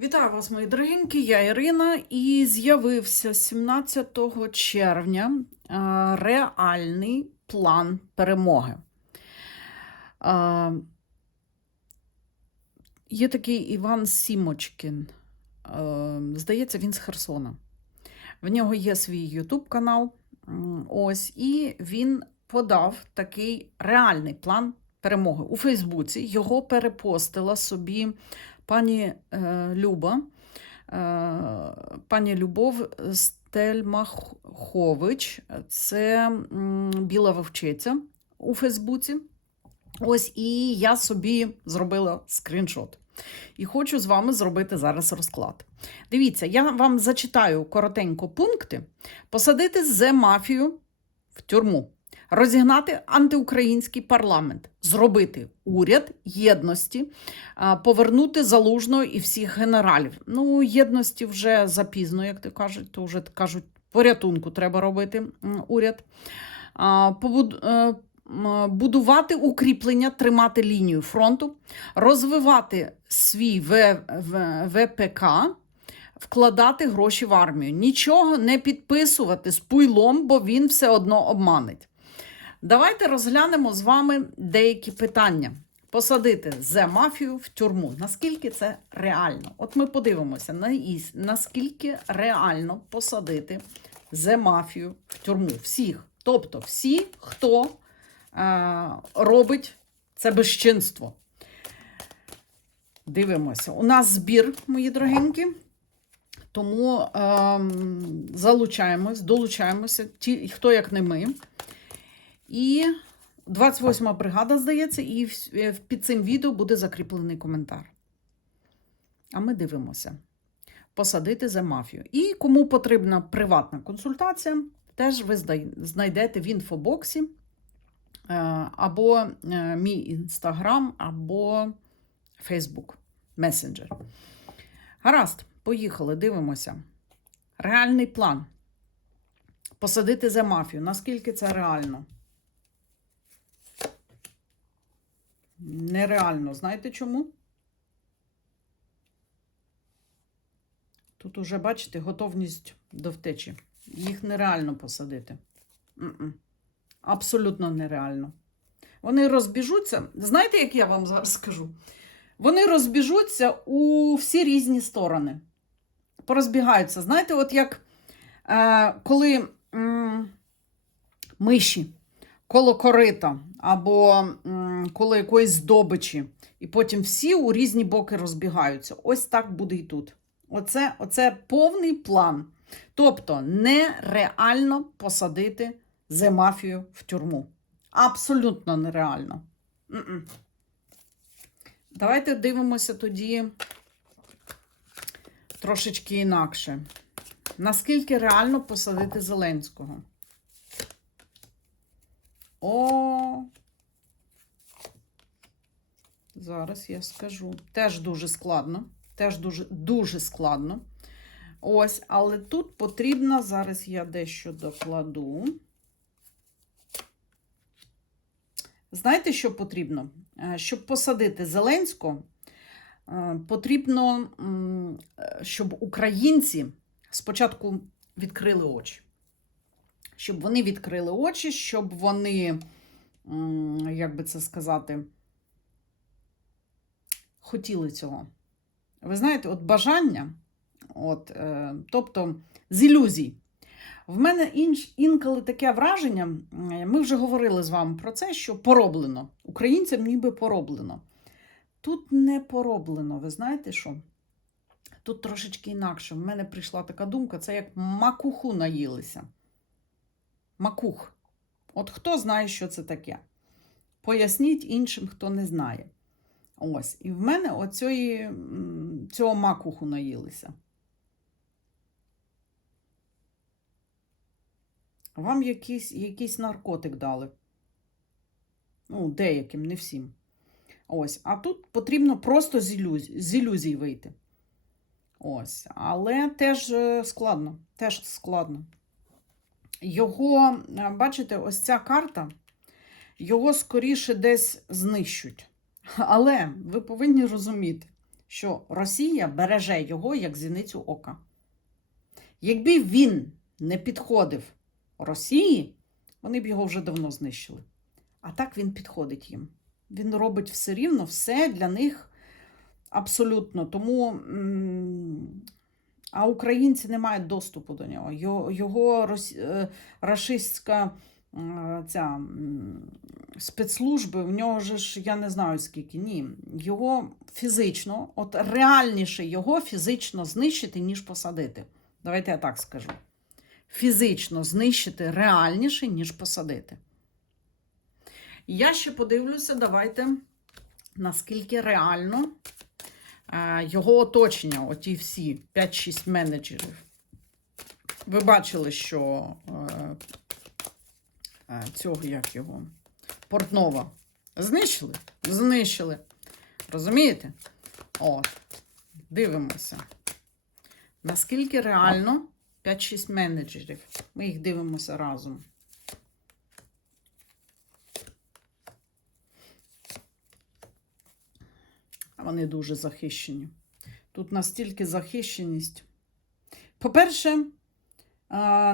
Вітаю вас, мої дорогенькі, я Ірина, і з'явився 17 червня е, реальний план перемоги. Е, Є такий Іван Сімочкін. Е, Здається, він з Херсона. В нього є свій Ютуб канал. Ось, і він подав такий реальний план перемоги у Фейсбуці. Його перепостила собі пані е, Люба, е, пані Любов Стельмахович, це біла вовчиця у Фейсбуці. Ось і я собі зробила скріншот. І хочу з вами зробити зараз розклад. Дивіться, я вам зачитаю коротенько пункти: посадити зе мафію в тюрму, розігнати антиукраїнський парламент, зробити уряд єдності, повернути залужного і всіх генералів. Ну, єдності вже запізно, як то кажуть, то вже кажуть, порятунку треба робити уряд. Е, Будувати укріплення, тримати лінію фронту, розвивати свій ВПК, вкладати гроші в армію. Нічого не підписувати з пуйлом, бо він все одно обманить. Давайте розглянемо з вами деякі питання. Посадити зе мафію в тюрму. Наскільки це реально? От ми подивимося, на наскільки реально посадити зе мафію в тюрму. Всіх. Тобто всі, хто е, робить це безчинство. Дивимося. У нас збір, мої дорогенькі. Тому ем, залучаємось, долучаємося, ті, хто як не ми. І 28-ма бригада, здається, і е, під цим відео буде закріплений коментар. А ми дивимося. Посадити за мафію. І кому потрібна приватна консультація, теж ви знайдете в інфобоксі е, або е, мій інстаграм, або Фейсбук месенджер. Гаразд, поїхали, дивимося. Реальний план. Посадити за мафію. Наскільки це реально? Нереально. Знаєте чому? Тут уже, бачите, готовність до втечі. Їх нереально посадити. М-м. Абсолютно нереально. Вони розбіжуться. Знаєте, як я вам зараз скажу? Вони розбіжуться у всі різні сторони. Порозбігаються. Знаєте, от як е, коли м, миші коло корита, або коло якоїсь здобичі, і потім всі у різні боки розбігаються. Ось так буде і тут. Оце, оце повний план. Тобто нереально посадити земафію в тюрму. Абсолютно нереально. М-м. Давайте дивимося тоді трошечки інакше. Наскільки реально посадити Зеленського? О, зараз я скажу. Теж дуже складно. Теж дуже, дуже складно. Ось, але тут потрібно, зараз я дещо докладу. Знаєте, що потрібно? Е, Щоб посадити Зеленського, е, потрібно, е, щоб українці спочатку відкрили очі. Щоб вони відкрили очі, щоб вони, як би це сказати, хотіли цього. Ви знаєте, от бажання, от, е, тобто з ілюзій. В мене інколи таке враження, ми вже говорили з вами про це, що пороблено. Українцям ніби пороблено. Тут не пороблено, ви знаєте що? Тут трошечки інакше. В мене прийшла така думка, це як макуху наїлися. Макух. От хто знає, що це таке? Поясніть іншим, хто не знає. Ось. І в мене оцьої, цього макуху наїлися. Вам якийсь, якийсь наркотик дали. Ну, деяким, не всім. Ось. А тут потрібно просто з ілюзій, з ілюзій вийти. Ось. Але теж е, складно. Теж складно. Його, е, бачите, ось ця карта, його скоріше десь знищуть. Але ви повинні розуміти, що Росія береже його як зіницю ока. Якби він не підходив Росії, вони б його вже давно знищили. А так він підходить їм. Він робить все рівно, все для них абсолютно. Тому а українці не мають доступу до нього. Його, його рос- е, рашистська е, ця спецслужби, в нього ж я не знаю скільки. Ні. Його фізично, от реальніше його фізично знищити, ніж посадити. Давайте я так скажу. Фізично знищити реальніше, ніж посадити. Я ще подивлюся, давайте, наскільки реально його оточення, оті всі 5-6 менеджерів. Ви бачили, що е, е, цього як його Портнова знищили? Знищили. Розумієте? От. Дивимося. Наскільки реально 5-6 менеджерів. Ми їх дивимося разом. Вони дуже захищені. Тут настільки захищеність. По-перше,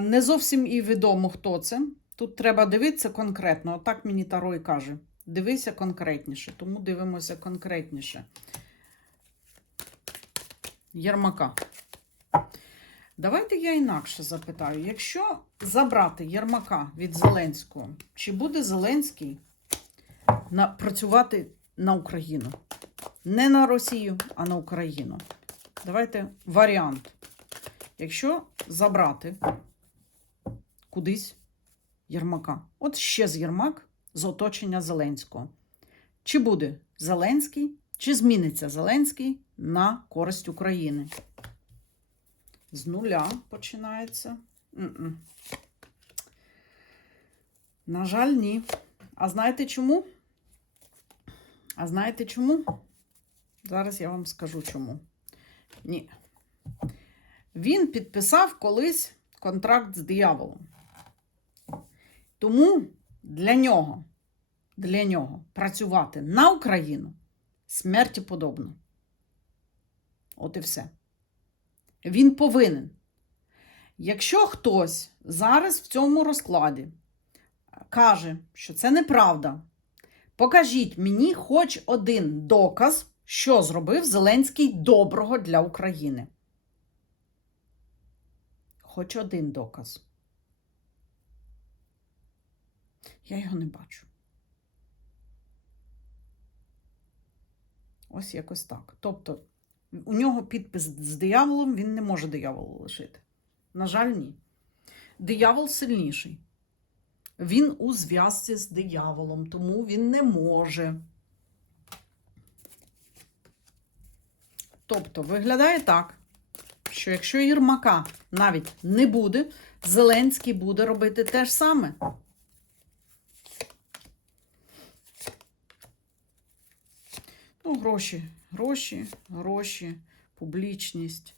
не зовсім і відомо, хто це. Тут треба дивитися конкретно. Отак мені Таро і каже. Дивися конкретніше, тому дивимося конкретніше. Єрмака. Давайте я інакше запитаю: якщо забрати Єрмака від Зеленського, чи буде Зеленський на, працювати на Україну? Не на Росію, а на Україну. Давайте варіант. Якщо забрати кудись Єрмака, от ще з Єрмак з оточення Зеленського. Чи буде Зеленський, чи зміниться Зеленський на користь України? З нуля починається. М-м. На жаль, ні. А знаєте чому? А знаєте чому? Зараз я вам скажу чому. Ні. Він підписав колись контракт з дияволом. Тому для нього, для нього працювати на Україну смерті подобно. От і все. Він повинен. Якщо хтось зараз в цьому розкладі каже, що це неправда, покажіть мені хоч один доказ, що зробив Зеленський доброго для України. Хоч один доказ. Я його не бачу. Ось якось так. Тобто, у нього підпис з дияволом, він не може дияволу лишити. На жаль, ні. Диявол сильніший. Він у зв'язці з дияволом, тому він не може. Тобто, виглядає так, що якщо Єрмака навіть не буде, Зеленський буде робити те ж саме. Ну, гроші, гроші, гроші, публічність.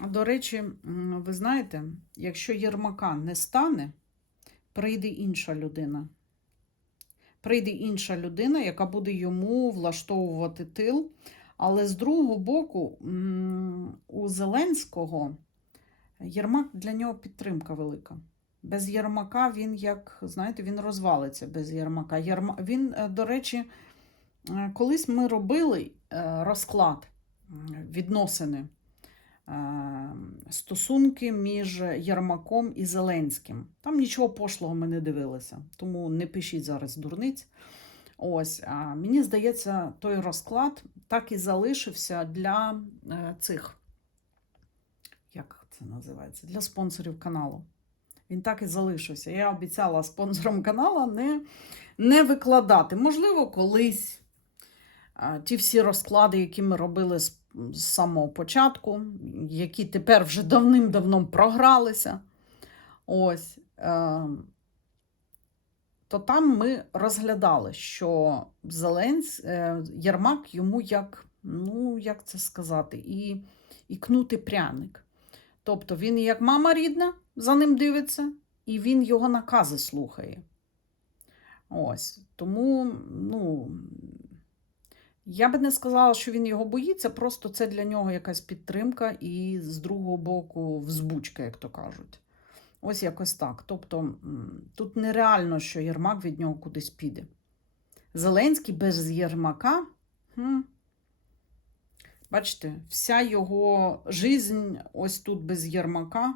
А до речі, ви знаєте, якщо Єрмака не стане, прийде інша людина. Прийде інша людина, яка буде йому влаштовувати тил. Але з другого боку, у Зеленського Єрмак для нього підтримка велика. Без Єрмака він, як знаєте, він розвалиться без Єрмака. Єрма... Він, е, до речі, е, колись ми робили е, розклад відносини, стосунки між Єрмаком і Зеленським. Там нічого пошлого ми не дивилися, тому не пишіть зараз дурниць. Ось, мені здається, той розклад так і залишився для е, цих, як це називається, для спонсорів каналу. Він так і залишився. Я обіцяла спонсорам каналу не, не викладати. Можливо, колись ті всі розклади, які ми робили з, самого початку, які тепер вже давним-давно програлися. Ось. Е, то там ми розглядали, що Зеленсь, е, Єрмак йому як, ну, як це сказати, і, і кнути пряник. Тобто він як мама рідна за ним дивиться, і він його накази слухає. Ось. Тому, ну, Я би не сказала, що він його боїться, просто це для нього якась підтримка і з другого боку взбучка, як то кажуть. Ось якось так. Тобто тут нереально, що Єрмак від нього кудись піде. Зеленський без Єрмака. Хм. Бачите, вся його жизнь ось тут без Єрмака.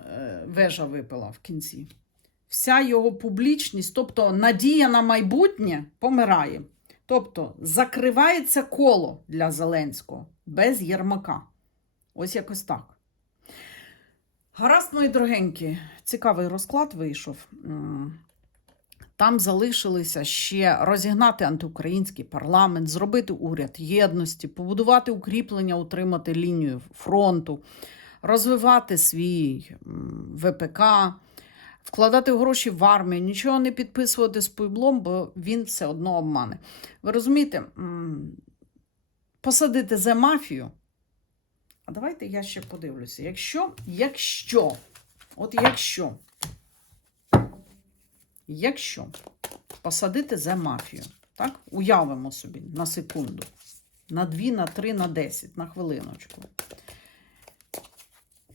Е, Вежа випила в кінці. Вся його публічність, тобто надія на майбутнє, помирає. Тобто закривається коло для Зеленського без Єрмака. Ось якось так. Гаразд, мої дорогенькі, цікавий розклад вийшов. Там залишилися ще розігнати антиукраїнський парламент, зробити уряд єдності, побудувати укріплення, утримати лінію фронту, розвивати свій ВПК, вкладати гроші в армію, нічого не підписувати з пойблом, бо він все одно обмане. Ви розумієте, посадити за мафію. А давайте я ще подивлюся. Якщо, якщо, от якщо, якщо посадити за мафію, так, уявимо собі на секунду, на 2, на 3, на 10, на хвилиночку.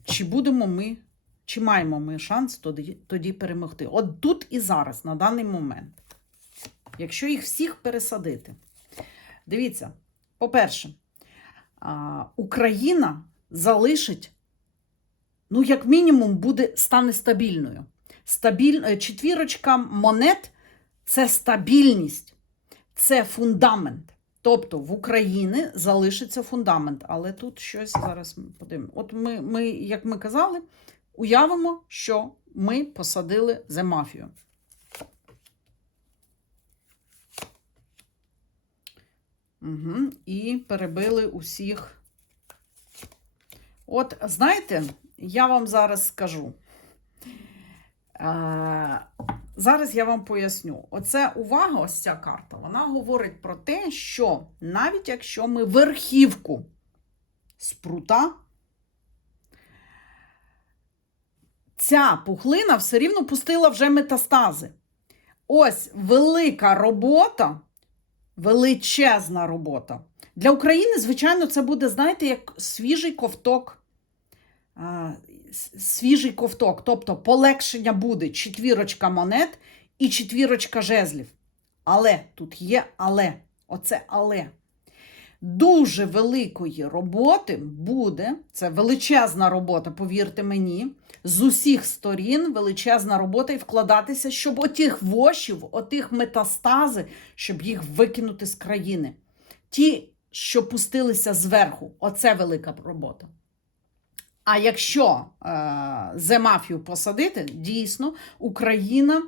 Чи будемо ми, чи маємо ми шанс тоді, тоді перемогти? От тут і зараз, на даний момент. Якщо їх всіх пересадити. Дивіться, по-перше, а, Україна залишить, ну, як мінімум, буде, стане стабільною. Стабіль... е, Четвірочка монет це стабільність, це фундамент. Тобто в Україні залишиться фундамент. Але тут щось зараз подивимо. От ми, ми, як ми казали, уявимо, що ми посадили за мафію. Угу. І перебили усіх. От, знаєте, я вам зараз скажу. Е, зараз я вам поясню. Оце увага, ось ця карта, вона говорить про те, що навіть якщо ми верхівку спрута, ця пухлина все рівно пустила вже метастази. Ось велика робота величезна робота. Для України, звичайно, це буде, знаєте, як свіжий ковток. а, Свіжий ковток, тобто полегшення буде четвірочка монет і четвірочка жезлів. Але тут є але. Оце але. Дуже великої роботи буде, це величезна робота, повірте мені, з усіх сторін величезна робота і вкладатися, щоб отих вошів, отих метастази, щоб їх викинути з країни. Ті, що пустилися зверху, оце велика робота. А якщо е, зе мафію посадити, дійсно Україна,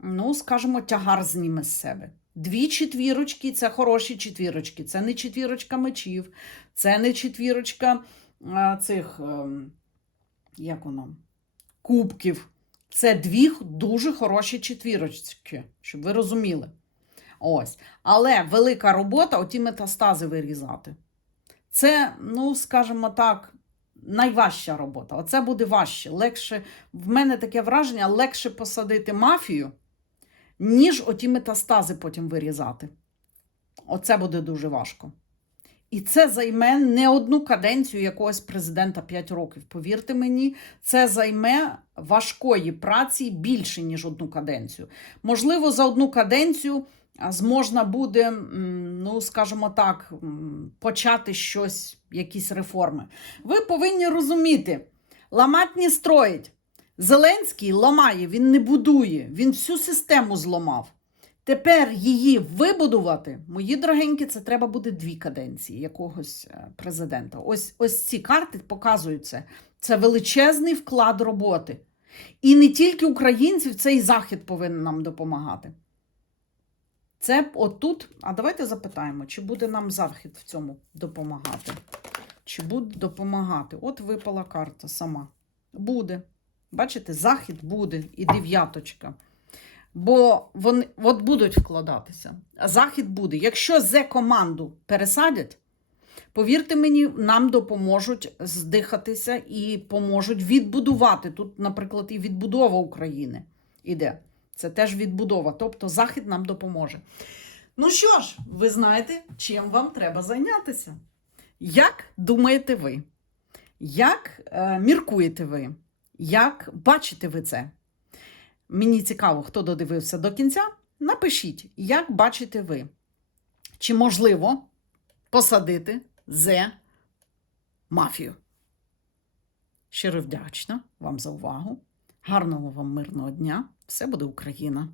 ну скажімо, тягар зніме з себе. Дві четвірочки це хороші четвірочки. Це не четвірочка мечів, це не четвірочка е, цих, е, як воно, кубків. Це дві дуже хороші четвірочки, щоб ви розуміли. Ось. Але велика робота оті метастази вирізати. Це, ну, скажімо так, найважча робота. Оце буде важче. Легше, в мене таке враження, легше посадити мафію, ніж оті метастази потім вирізати. Оце буде дуже важко. І це займе не одну каденцію якогось президента 5 років. Повірте мені, це займе важкої праці більше, ніж одну каденцію. Можливо, за одну каденцію зможна буде, ну, скажімо так, почати щось, якісь реформи. Ви повинні розуміти, ламать не строїть. Зеленський ламає, він не будує, він всю систему зламав. Тепер її вибудувати, мої дорогенькі, це треба буде дві каденції якогось е, президента. Ось, ось ці карти показують це. Це величезний вклад роботи. І не тільки українців, це і Захід повинен нам допомагати. Це отут. А давайте запитаємо, чи буде нам Захід в цьому допомагати? Чи буде допомагати? От випала карта сама. Буде. Бачите, Захід буде і дев'яточка. Бо вони от будуть вкладатися. Захід буде. Якщо зе команду пересадять, повірте мені, нам допоможуть здихатися і поможуть відбудувати. Тут, наприклад, і відбудова України іде. Це теж відбудова. Тобто Захід нам допоможе. Ну що ж, ви знаєте, чим вам треба зайнятися. Як думаєте ви? Як е, міркуєте ви? Як бачите ви це? Мені цікаво, хто додивився до кінця. Напишіть, як бачите ви? Чи можливо посадити зе мафію? Щиро вдячна вам за увагу. Гарного вам мирного дня! Все буде Україна!